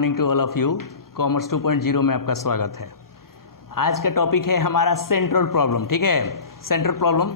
Morning to all of you. Commerce 2.0 में आपका स्वागत है। आज का टॉपिक है हमारा सेंट्रल प्रॉब्लम। ठीक है, सेंट्रल प्रॉब्लम।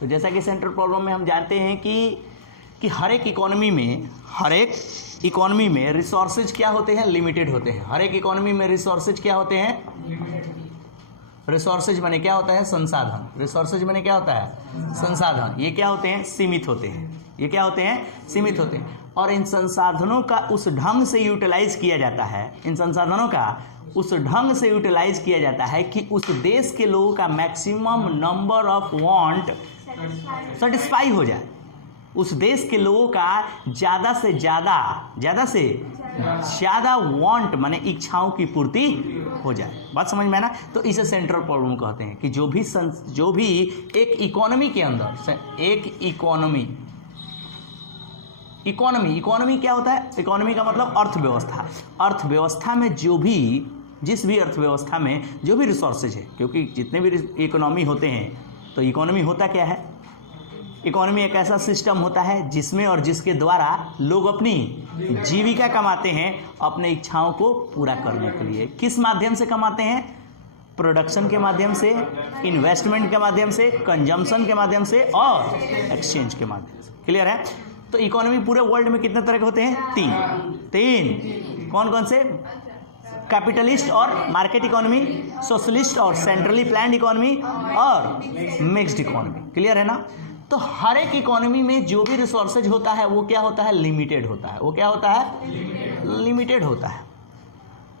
तो जैसा कि सेंट्रल प्रॉब्लम में हम जानते हैं कि हर एक इकोनॉमी में रिसोर्सेज क्या होते हैं, लिमिटेड होते हैं। हर एक इकोनॉमी में रिसोर्सेज क्या होते हैं, रिसोर्सेज माने क्या होता है, संसाधन। रिसोर्सेज माने क्या होता है, संसाधन। ये क्या होते हैं, सीमित होते हैं। ये क्या होते हैं, सीमित होते हैं। और इन संसाधनों का उस ढंग से यूटिलाइज किया जाता है, इन संसाधनों का उस ढंग से यूटिलाइज किया जाता है कि उस देश के लोगों का maximum number of want satisfy हो जाए। उस देश के लोगों का ज़्यादा से ज़्यादा वांट माने इच्छाओं की पूर्ति हो जाए। बात समझ में है ना। तो इसे सेंट्रल प्रॉब्लम कहते हैं कि जो भी एक इकोनॉमी के अंदर, एक इकोनॉमी क्या होता है, इकोनॉमी का मतलब अर्थव्यवस्था। अर्थव्यवस्था में जिस भी अर्थव्यवस्था में जो भी रिसोर्सेज है, क्योंकि जितने भी इकोनॉमी होते हैं, तो इकोनॉमी होता क्या है, इकोनॉमी एक ऐसा सिस्टम होता है जिसमें और जिसके द्वारा लोग अपनी जीविका कमाते हैं अपने इच्छाओं को पूरा करने के लिए। किस माध्यम से कमाते हैं, प्रोडक्शन के माध्यम से, इन्वेस्टमेंट के माध्यम से, कंजम्पशन के माध्यम से और एक्सचेंज के माध्यम से। क्लियर है। तो इकोनॉमी पूरे वर्ल्ड में कितने तरह के होते हैं, तीन। कौन कौन से, कैपिटलिस्ट और मार्केट इकोनॉमी, सोशलिस्ट और सेंट्रली प्लान्ड इकोनॉमी और मिक्स्ड इकोनॉमी। क्लियर है ना। तो हर एक इकोनॉमी में जो भी रिसोर्सेज होता है वो क्या होता है, लिमिटेड होता है। वो क्या होता है, लिमिटेड होता है।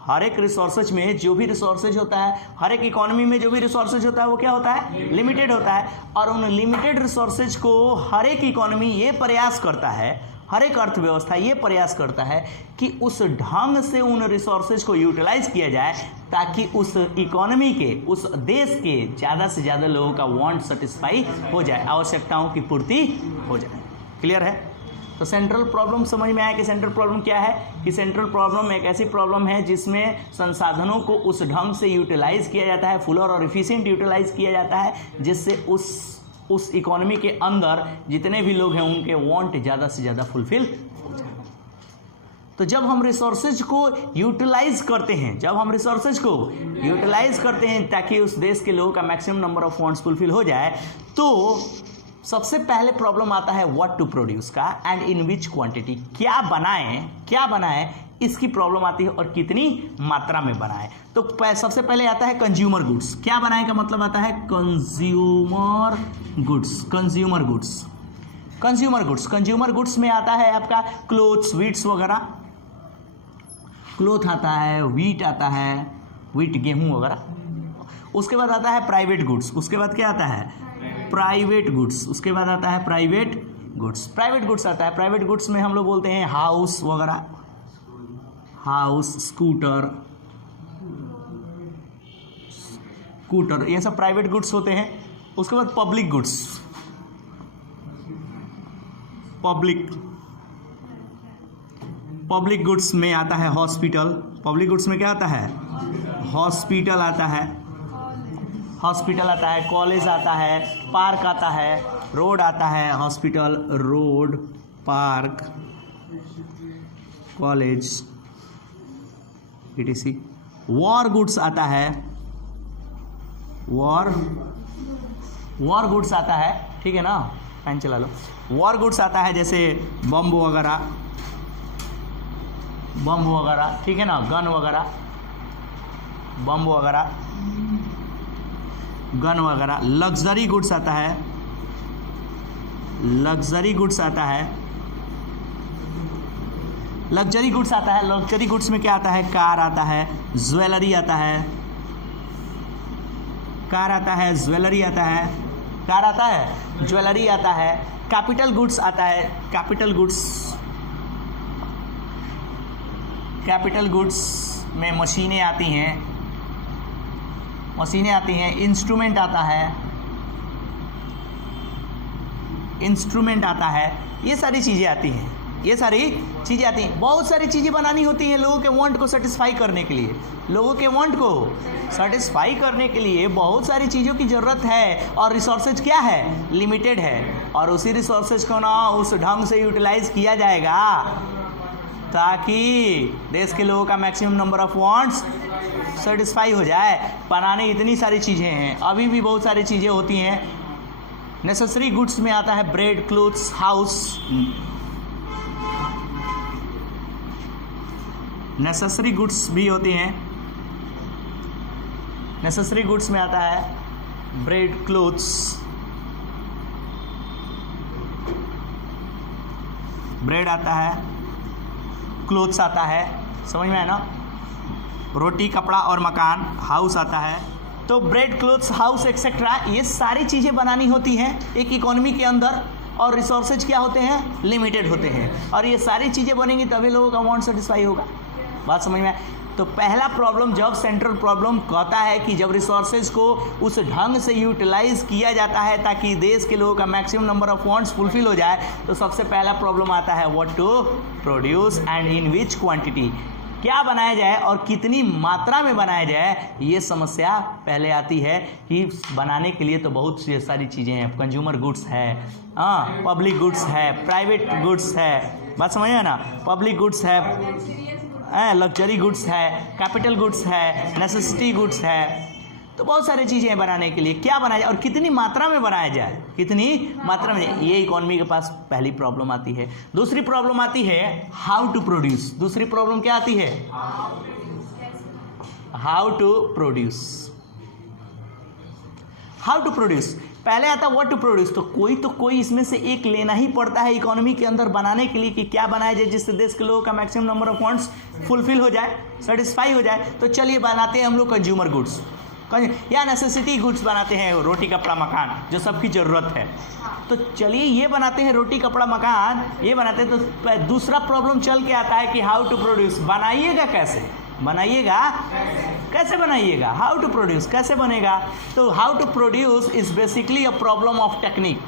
हर एक रिसोर्सेज में जो भी रिसोर्सेज होता है, हर एक इकोनॉमी में जो भी रिसोर्सेज होता है वो क्या होता है, लिमिटेड होता है। और उन लिमिटेड रिसोर्सेज को हर एक इकोनॉमी ये प्रयास करता है, हर एक अर्थव्यवस्था ये प्रयास करता है कि उस ढंग से उन रिसोर्सेज को यूटिलाइज किया जाए ताकि उस इकोनॉमी के, उस देश के ज़्यादा से ज़्यादा लोगों का वांट सेटिस्फाई हो जाए, आवश्यकताओं की पूर्ति हो जाए। क्लियर है। तो सेंट्रल प्रॉब्लम समझ में आया कि सेंट्रल प्रॉब्लम क्या है, कि सेंट्रल प्रॉब्लम एक ऐसी प्रॉब्लम है जिसमें संसाधनों को उस ढंग से यूटिलाइज किया जाता है, फुल और इफिशिएंट यूटिलाइज किया जाता है, जिससे उस इकोनॉमी के अंदर जितने भी लोग हैं उनके वांट ज़्यादा से ज़्यादा फुलफिल हो जाए। तो जब हम रिसोर्सेज को यूटिलाइज करते हैं ताकि उस देश के लोगों का maximum number of wants fulfil हो जाए, तो सबसे पहले प्रॉब्लम आता है व्हाट टू प्रोड्यूस का एंड इन विच क्वांटिटी। क्या बनाएं इसकी प्रॉब्लम आती है, और कितनी मात्रा में बनाएं। तो सबसे पहले आता है कंज्यूमर गुड्स। क्या बनाएं का मतलब आता है कंज्यूमर गुड्स में आता है आपका क्लोथ्स, वीट्स वगैरह। क्लोथ आता है, वीट आता है, वीट गेहूं वगैरह। उसके बाद आता है प्राइवेट गुड्स। उसके बाद क्या आता है, प्राइवेट गुड्स। उसके बाद आता है प्राइवेट गुड्स आता है। प्राइवेट गुड्स में हम लोग बोलते हैं हाउस वगैरह, हाउस, स्कूटर, ये सब प्राइवेट गुड्स होते हैं। उसके बाद पब्लिक गुड्स में आता है हॉस्पिटल। पब्लिक गुड्स में क्या आता है, हॉस्पिटल आता है, कॉलेज आता है, पार्क आता है, रोड आता है, hospital, road, park, college, etc। War goods आता है, वॉर गुड्स आता है। ठीक है ना, फैन चला लो। वॉर गुड्स आता है जैसे बम वगैरह, ठीक है ना, गन वगैरह। लग्जरी गुड्स आता है, लग्जरी गुड्स में क्या आता है, कार आता है, ज्वेलरी आता है, कैपिटल गुड्स आता है, कैपिटल गुड्स में मशीनें आती हैं, इंस्ट्रूमेंट आता है, ये सारी चीज़ें आती हैं। बहुत सारी चीज़ें बनानी होती हैं लोगों के वांट को सेटिस्फाई करने के लिए। बहुत सारी चीज़ों की ज़रूरत है, और रिसोर्सेज क्या है, लिमिटेड है। और उसी रिसोर्सेज को ना उस ढंग से यूटिलाइज किया जाएगा ताकि देश के लोगों का maximum number of wants satisfy हो जाए। बनाने इतनी सारी चीज़ें हैं, अभी भी बहुत सारी चीज़ें होती हैं। नेसेसरी गुड्स में आता है bread, clothes, house. Necessary goods भी होती हैं। नेसेसरी गुड्स में आता है ब्रेड, क्लोथ्स, ब्रेड आता है, क्लोथ्स आता है, समझ में है ना, रोटी, कपड़ा और मकान, हाउस आता है। तो ब्रेड, क्लोथ्स, हाउस एक्सेट्रा ये सारी चीज़ें बनानी होती हैं एक इकोनॉमी के अंदर, और रिसोर्सेज क्या होते हैं, लिमिटेड होते हैं, और ये सारी चीज़ें बनेंगी तभी लोगों का वांट सेटिस्फाई होगा। बात समझ में आए? तो पहला प्रॉब्लम, जब सेंट्रल प्रॉब्लम कहता है कि जब रिसोर्सेज को उस ढंग से यूटिलाइज किया जाता है ताकि देश के लोगों का maximum number of wants fulfil हो जाए, तो सबसे पहला प्रॉब्लम आता है what to produce and in which quantity, क्या बनाया जाए और कितनी मात्रा में बनाया जाए, ये समस्या पहले आती है। कि बनाने के लिए तो बहुत सारी चीज़ें हैं, कंज्यूमर गुड्स है, पब्लिक गुड्स है, प्राइवेट गुड्स है, बात समझिए ना, पब्लिक गुड्स है, लग्जरी गुड्स है, कैपिटल गुड्स है, नेसेसिटी गुड्स है, तो बहुत सारी चीज़ें हैं बनाने के लिए। क्या बनाया जाए और कितनी मात्रा में बनाया जाए, कितनी मात्रा में, ये इकोनॉमी के पास पहली प्रॉब्लम आती है। दूसरी प्रॉब्लम आती है हाउ टू प्रोड्यूस। दूसरी प्रॉब्लम क्या आती है, how to produce. How to produce, पहले आता है व्हाट टू प्रोड्यूस। तो कोई इसमें से एक लेना ही पड़ता है इकोनॉमी के अंदर बनाने के लिए कि क्या बनाया जाए जिससे देश के लोगों का maximum number of wants fulfil हो जाए, सेटिस्फाई हो जाए। तो चलिए बनाते हैं हम लोग कंज्यूमर गुड्स या नेसेसिटी गुड्स बनाते हैं, रोटी, कपड़ा, मकान, जो सबकी ज़रूरत है। तो चलिए ये बनाते हैं रोटी, कपड़ा, मकान, ये बनाते हैं। तो दूसरा प्रॉब्लम चल के आता है कि हाउ टू प्रोड्यूस, बनाइएगा कैसे, बनाइएगा कैसे, बनाइएगा, हाउ टू प्रोड्यूस, कैसे बनेगा। तो how to produce is basically a problem of technique.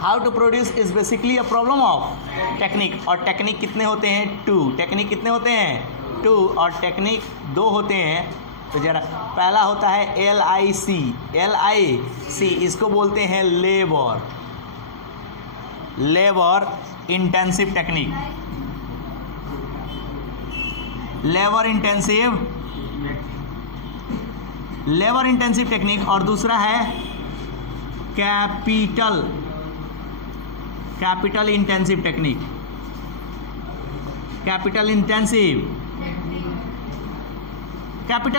How to produce is basically a problem of technique. और टेक्निक कितने होते हैं, 2। टेक्निक कितने होते हैं, 2, और टेक्निक 2 होते हैं। तो जरा पहला होता है LIC। LIC इसको बोलते हैं labour, labour intensive technique, labour intensive technique. और दूसरा है capital intensive technique, capital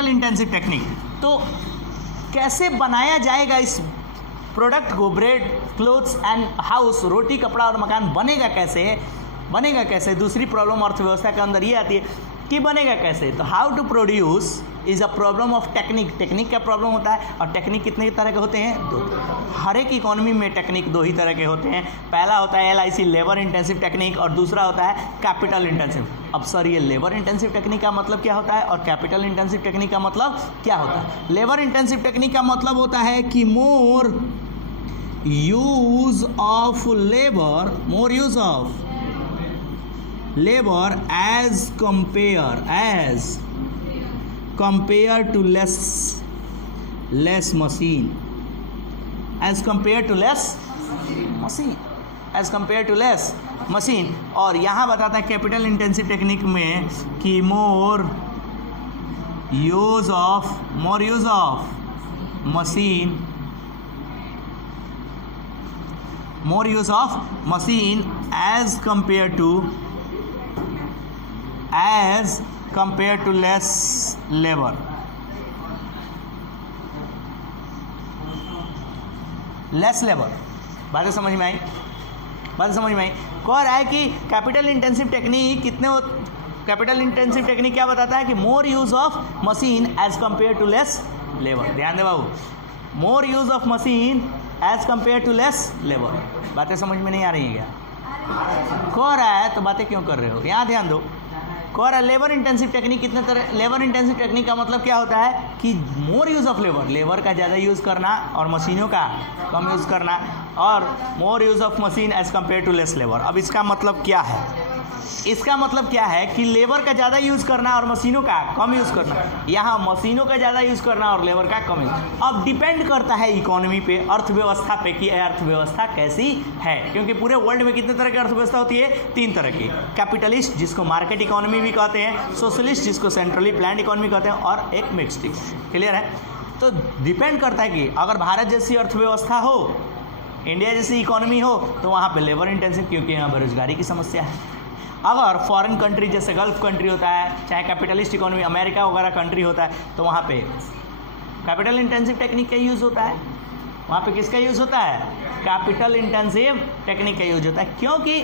intensive technique. तो कैसे बनाया जाएगा इस प्रोडक्ट को, ब्रेड, क्लोथ्स एंड हाउस, रोटी, कपड़ा और मकान, बनेगा कैसे। दूसरी प्रॉब्लम अर्थव्यवस्था के अंदर ये आती है कि बनेगा कैसे। तो how to produce is a problem of technique. Technique का प्रॉब्लम होता है, और टेक्निक कितने तरह के होते हैं, 2। हर एक इकोनॉमी में टेक्निक 2 ही तरह के होते हैं। पहला होता है LIC लेबर इंटेंसिव टेक्निक, और दूसरा होता है कैपिटल इंटेंसिव। अब सर ये लेबर इंटेंसिव टेक्निक का मतलब क्या होता है और कैपिटल इंटेंसिव टेक्निक का मतलब क्या होता है। लेबर इंटेंसिव टेक्निक का मतलब होता है कि more use of labour as compare to less machine, as compared to less machine। और यहाँ बताता है कैपिटल इंटेंसिव टेक्निक में कि more use of machine as compared to less labor। बातें समझ में आई। कह रहा है कि कैपिटल इंटेंसिव टेक्निक क्या बताता है कि more use of machine as compare to less labour. ध्यान दे बाबू, more use of machine as compare to less labour. बातें समझ में नहीं आ रही है क्या? कह रहा है तो बातें क्यों कर रहे हो, यहाँ ध्यान दो। कह रहा है लेबर इंटेंसिव टेक्निक कितने तरह, लेबर इंटेंसिव टेक्निक का मतलब क्या होता है कि मोर यूज़ ऑफ लेबर का ज़्यादा यूज़ करना और मशीनों का कम यूज़ करना, और more use of machine as compare to less labour. अब इसका मतलब क्या है, इसका मतलब क्या है कि लेबर का ज़्यादा यूज़ करना और मशीनों का कम यूज़ करना, यहाँ मशीनों का ज़्यादा यूज़ करना और लेबर का कम यूज़। अब डिपेंड करता है इकोनॉमी पे, अर्थव्यवस्था पे कि अर्थव्यवस्था कैसी है, क्योंकि पूरे वर्ल्ड में कितने तरह की अर्थव्यवस्था होती है? 3 तरह की, कैपिटलिस्ट जिसको मार्केट इकोनॉमी भी कहते हैं, सोशलिस्ट जिसको सेंट्रली प्लान्ड इकोनॉमी कहते हैं, और एक मिक्स्ड इकोनॉमी। क्लियर है? तो डिपेंड करता है कि अगर भारत जैसी अर्थव्यवस्था हो, इंडिया जैसी इकोनॉमी हो, तो वहाँ पे लेबर इंटेंसिव, क्योंकि यहाँ बेरोजगारी की समस्या है। अगर फॉरेन कंट्री जैसे गल्फ कंट्री होता है, चाहे कैपिटलिस्ट इकोनॉमी अमेरिका वगैरह कंट्री होता है, तो वहाँ पे कैपिटल इंटेंसिव टेक्निक का यूज़ होता है। वहाँ पे किसका यूज़ होता है? कैपिटल इंटेंसिव टेक्निक का यूज होता है। क्योंकि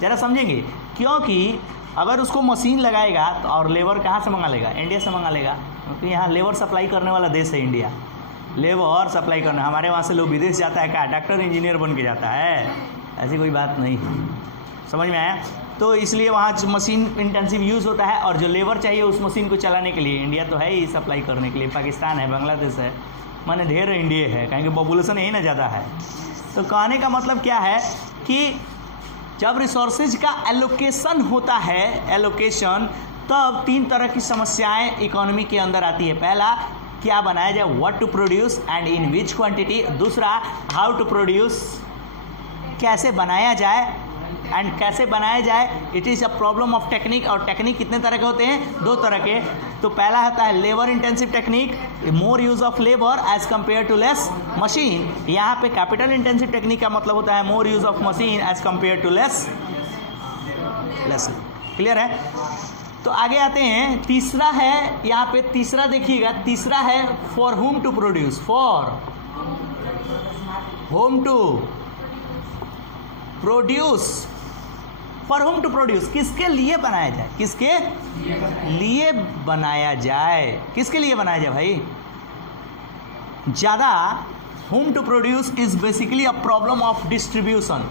ज़रा समझेंगे, क्योंकि अगर उसको मशीन लगाएगा तो और लेबर कहाँ से मंगा लेगा? इंडिया से मंगा लेगा, क्योंकि यहाँ लेबर सप्लाई करने वाला देश है इंडिया। लेबर सप्लाई करना, हमारे वहाँ से लोग विदेश जाता है क्या? डॉक्टर इंजीनियर बन के जाता है? ऐसी कोई बात नहीं। समझ में आया? तो इसलिए वहाँ मशीन इंटेंसिव यूज़ होता है, और जो लेबर चाहिए उस मशीन को चलाने के लिए, इंडिया तो है ही सप्लाई करने के लिए, पाकिस्तान है, बांग्लादेश है, माने ढेर इंडिया है, कहेंगे पॉपुलेशन यही ना ज़्यादा है। तो कहने का मतलब क्या है कि जब रिसोर्सेज का एलोकेशन होता है, एलोकेशन, तब 3 तरह की समस्याएं इकोनॉमी के अंदर आती है। पहला, क्या बनाया जाए, what to produce and in which quantity. दूसरा, हाउ टू प्रोड्यूस, कैसे बनाया जाए एंड कैसे बनाया जाए। It is a problem of technique, और टेक्निक कितने तरह के होते हैं? 2 तरह के। तो पहला होता है labour intensive technique, more use of labour as compare to less machine. यहाँ पे कैपिटल इंटेंसिव टेक्निक का मतलब होता है more use of machine as compare to less. Clear है? तो आगे आते हैं, तीसरा है, यहाँ पे तीसरा देखिएगा, तीसरा है for whom to produce, for whom to produce, for whom to produce, किसके लिए बनाया जाए? किसके लिए बनाया जाए? किसके लिए बनाया जाए भाई? ज़्यादा whom to produce is basically a problem of distribution.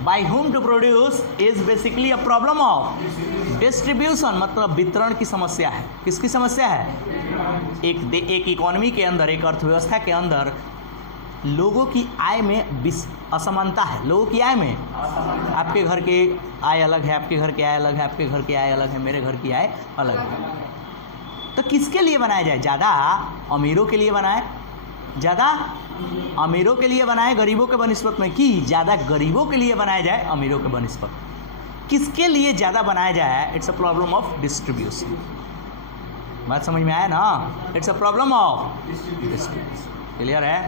By whom to produce is basically a problem of distribution, मतलब वितरण की समस्या है। किसकी समस्या है? एक इकोनॉमी के अंदर, एक अर्थव्यवस्था के अंदर लोगों की आय में असमानता है। लोगों की आय में, आपके घर की आय अलग है, आपके घर की आय अलग है, आपके घर की आय अलग है, मेरे घर की आय अलग है। तो किसके लिए बनाया जाए? ज़्यादा अमीरों के लिए बनाए, ज़्यादा अमीरों के लिए बनाए गरीबों के बनिस्बत में, कि ज़्यादा गरीबों के लिए बनाया जाए अमीरों के बनिस्बत। किसके लिए ज़्यादा बनाया जाए? It's a problem of distribution. बात समझ में आया ना? It's a problem of distribution. Clear है?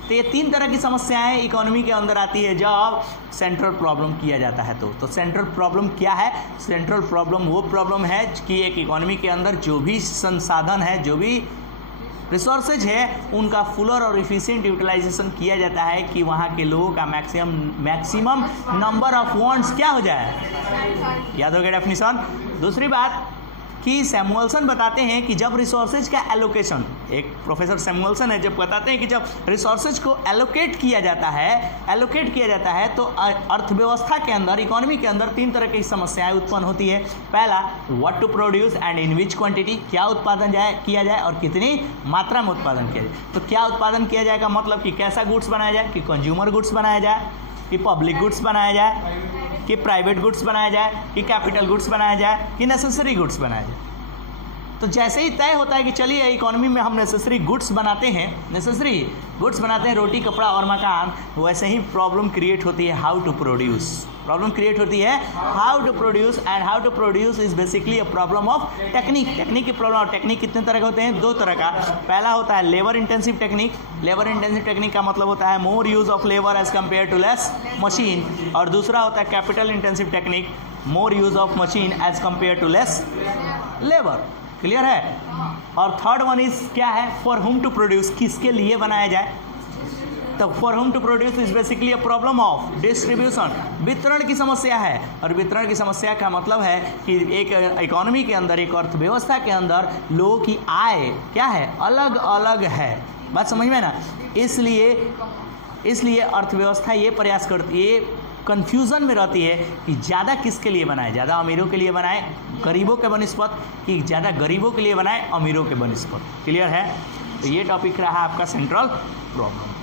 तो ये 3 तरह की समस्याएं इकोनॉमी के अंदर आती है जब सेंट्रल प्रॉब्लम किया जाता है। तो सेंट्रल प्रॉब्लम क्या है? सेंट्रल प्रॉब्लम वो प्रॉब्लम है कि एक इकोनॉमी के अंदर जो भी संसाधन है, जो भी रिसोर्सेज है, उनका फुलर और इफिशिएंट यूटिलाइजेशन किया जाता है कि वहाँ के लोगों का मैक्सिमम नंबर ऑफ वांट्स क्या हो जाए। याद हो गया डेफिनेशन? दूसरी बात कि सैमुअल्सन बताते हैं कि जब रिसोर्सेज का एलोकेशन, एक प्रोफेसर सैमुअल्सन है, जब बताते हैं कि जब रिसोर्सेज को एलोकेट किया जाता है तो अर्थव्यवस्था के अंदर, इकोनॉमी के अंदर 3 तरह की समस्याएं उत्पन्न होती है। पहला, what to produce and in which quantity, क्या उत्पादन किया जाए और कितनी मात्रा में उत्पादन किया जाए। तो क्या उत्पादन किया जाए का मतलब कि कैसा गुड्स बनाया जाए, कि कंज्यूमर गुड्स बनाया जाए, कि पब्लिक गुड्स बनाया जाए, कि प्राइवेट गुड्स बनाया जाए, कि कैपिटल गुड्स बनाया जाए, कि नेसेसरी गुड्स बनाया जाए। तो जैसे ही तय होता है कि चलिए इकोनॉमी में हम नेसेसरी गुड्स बनाते हैं, रोटी कपड़ा और मकान, वैसे ही प्रॉब्लम क्रिएट होती है how to produce. Problem create होती है how to produce, and how to produce is basically a problem of technique की प्रॉब्लम। और टेक्निक कितने तरह के होते हैं? 2 तरह का। पहला होता है labour intensive technique. Labour intensive technique का मतलब होता है more use of labour as compare to less machine. और दूसरा होता है capital intensive technique, more use of machine as compare to less labour. Clear है? और थर्ड वन इज क्या है? फॉर हुम टू प्रोड्यूस, किसके लिए बनाया जाए। तो for whom to produce is basically a problem of distribution, वितरण की समस्या है। और वितरण की समस्या का मतलब है कि एक इकोनॉमी के अंदर, एक अर्थव्यवस्था के अंदर लोगों की आय क्या है? अलग अलग है। बात समझ में ना? इसलिए अर्थव्यवस्था ये प्रयास करती है, कन्फ्यूज़न में रहती है कि ज़्यादा किसके लिए बनाए, ज़्यादा अमीरों के लिए बनाए गरीबों के बनिस्बत, कि ज़्यादा गरीबों के लिए बनाए अमीरों के बनिस्बत। क्लियर है? तो ये टॉपिक रहा आपका सेंट्रल प्रॉब्लम।